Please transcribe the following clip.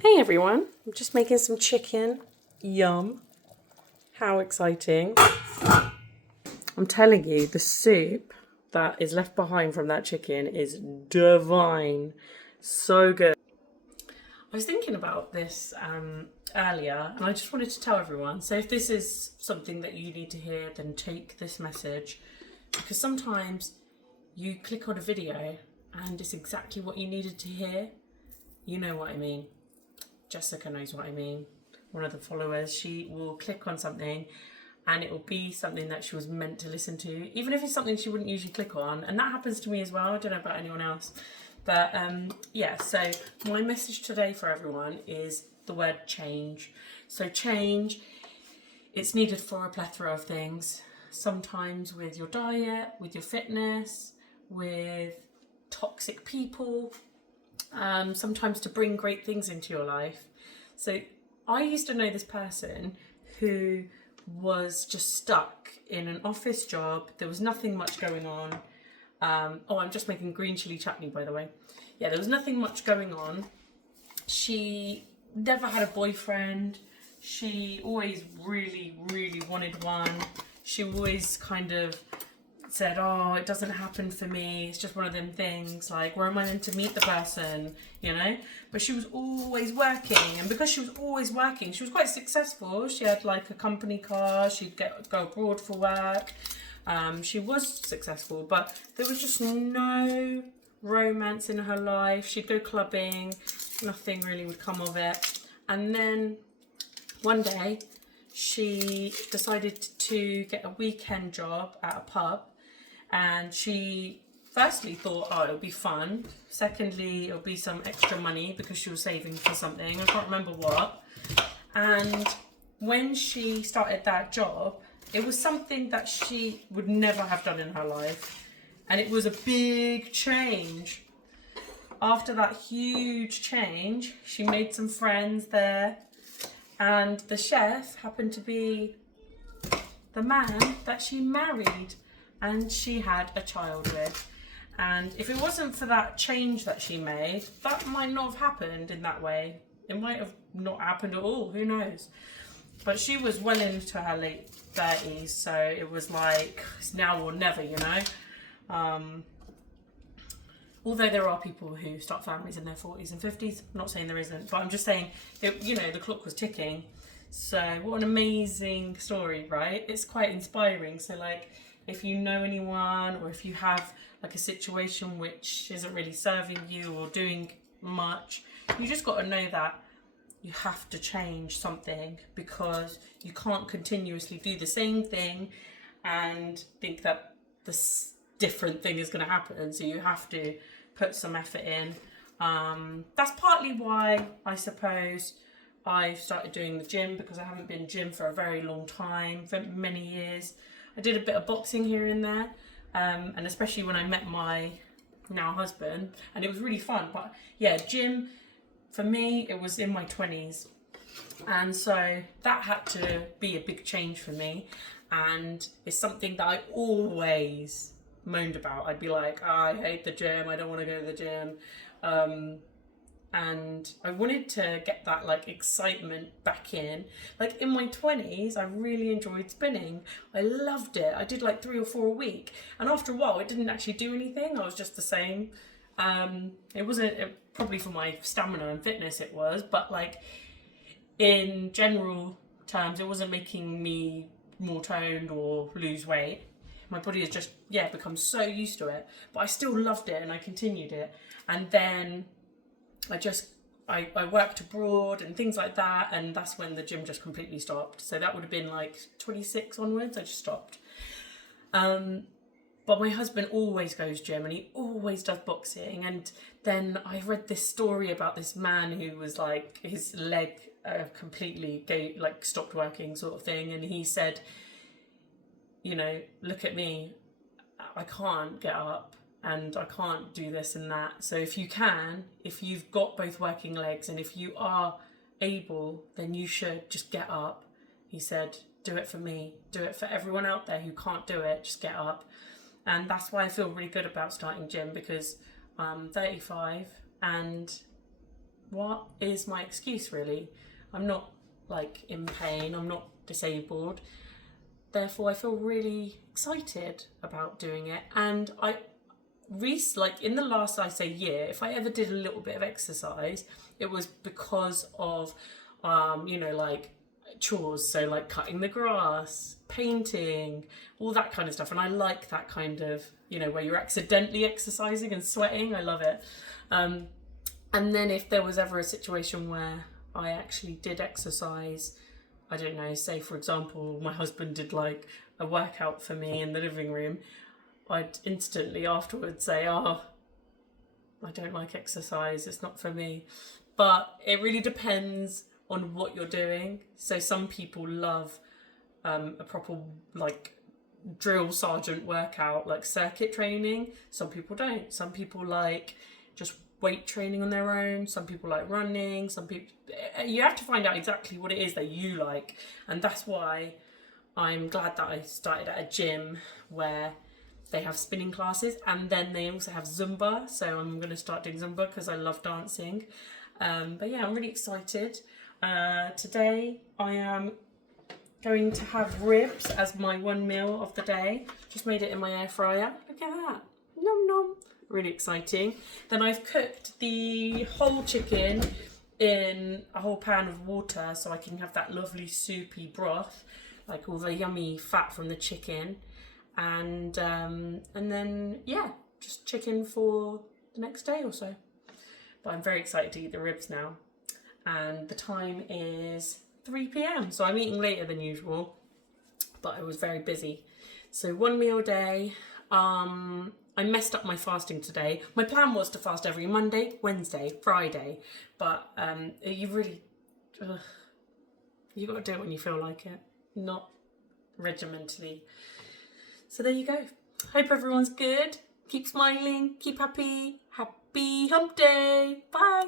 Hey everyone, I'm just making some chicken. Yum. How exciting. I'm telling you, the soup that is left behind from that chicken is divine. So good. I was thinking about this earlier and I just wanted to tell everyone. So, if this is something that you need to hear, then take this message because sometimes you click on a video and it's exactly what you needed to hear. You know what I mean. Jessica knows what I mean. One of the followers, she will click on something and it will be something that she was meant to listen to, even if it's something she wouldn't usually click on. And that happens to me as well. I don't know about anyone else. But yeah, so my message today for everyone is the word change. So change, it's needed for a plethora of things. Sometimes with your diet, with your fitness, with toxic people, sometimes to bring great things into your life. So I used to know this person who was just stuck in an office job. There was nothing much going on. I'm just making green chili chutney, by the way. Yeah, there was nothing much going on. She never had a boyfriend. She always really, really wanted one. She always kind of said, oh, it doesn't happen for me. It's just one of them things. Like, where am I meant to meet the person, you know? But she was always working. And because she was always working, she was quite successful. She had like a company car. She'd go abroad for work. She was successful, but there was just no romance in her life. She'd go clubbing. Nothing really would come of it. And then one day, she decided to get a weekend job at a pub. And she firstly thought, oh, it'll be fun. Secondly, it'll be some extra money because she was saving for something. I can't remember what. And when she started that job, it was something that she would never have done in her life. And it was a big change. After that huge change, she made some friends there. And the chef happened to be the man that she married and she had a child with. And if it wasn't for that change that she made, that might not have happened in that way. It might have not happened at all, who knows? But she was well into her late 30s, so it was like, it's now or never, you know? Although there are people who start families in their 40s and 50s, I'm not saying there isn't, but I'm just saying, the clock was ticking. So what an amazing story, right? It's quite inspiring. So like, if you know anyone or if you have like a situation which isn't really serving you or doing much, you just got to know that you have to change something because you can't continuously do the same thing and think that this different thing is going to happen. So you have to put some effort in. That's partly why I suppose I've started doing the gym, because I haven't been gym for a very long time, for many years. I did a bit of boxing here and there, and especially when I met my now husband, and it was really fun. But yeah, gym, for me, it was in my 20s. And so that had to be a big change for me. And it's something that I always moaned about. I'd be like, oh, I hate the gym, I don't want to go to the gym. And I wanted to get that like excitement back in. Like in my 20s, I really enjoyed spinning. I loved it. I did like 3 or 4 a week. And after a while, it didn't actually do anything. I was just the same. It wasn't probably for my stamina and fitness it was, but like in general terms, it wasn't making me more toned or lose weight. My body has just, become so used to it. But I still loved it and I continued it. And then I worked abroad and things like that, and that's when the gym just completely stopped. So that would have been like 26 onwards, I just stopped. But my husband always goes gym and he always does boxing. And then I read this story about this man who was like, his leg completely stopped working sort of thing. And he said, look at me, I can't get up and I can't do this and that. So if you've got both working legs and if you are able, then you should just get up. He said, do it for me, do it for everyone out there who can't do it, just get up. And that's why I feel really good about starting gym, because I'm 35 and what is my excuse really? I'm not like in pain, I'm not disabled. Therefore I feel really excited about doing it. And like in the last, I say, year, if I ever did a little bit of exercise, it was because of like chores, so like cutting the grass, painting, all that kind of stuff. And I like that kind of, where you're accidentally exercising and sweating. I love it. And then if there was ever a situation where I actually did exercise, I don't know, say for example, my husband did like a workout for me in the living room, I'd instantly afterwards say, oh, I don't like exercise, it's not for me. But it really depends on what you're doing. So some people love a proper like drill sergeant workout, like circuit training. Some people don't. Some people like just weight training on their own. Some people like running. Some people, you have to find out exactly what it is that you like. And that's why I'm glad that I started at a gym where they have spinning classes, and then they also have Zumba. So I'm going to start doing Zumba because I love dancing. But yeah, I'm really excited. Today I am going to have ribs as my one meal of the day. Just made it in my air fryer. Look at that. Nom nom. Really exciting. Then I've cooked the whole chicken in a whole pan of water so I can have that lovely soupy broth, like all the yummy fat from the chicken. And then, yeah, just chicken for the next day or so. But I'm very excited to eat the ribs now. And the time is 3 p.m. So I'm eating later than usual, but I was very busy. So one meal a day. I messed up my fasting today. My plan was to fast every Monday, Wednesday, Friday. But you got to do it when you feel like it, not regimentally. So there you go. Hope everyone's good. Keep smiling, keep happy. Happy hump day. Bye.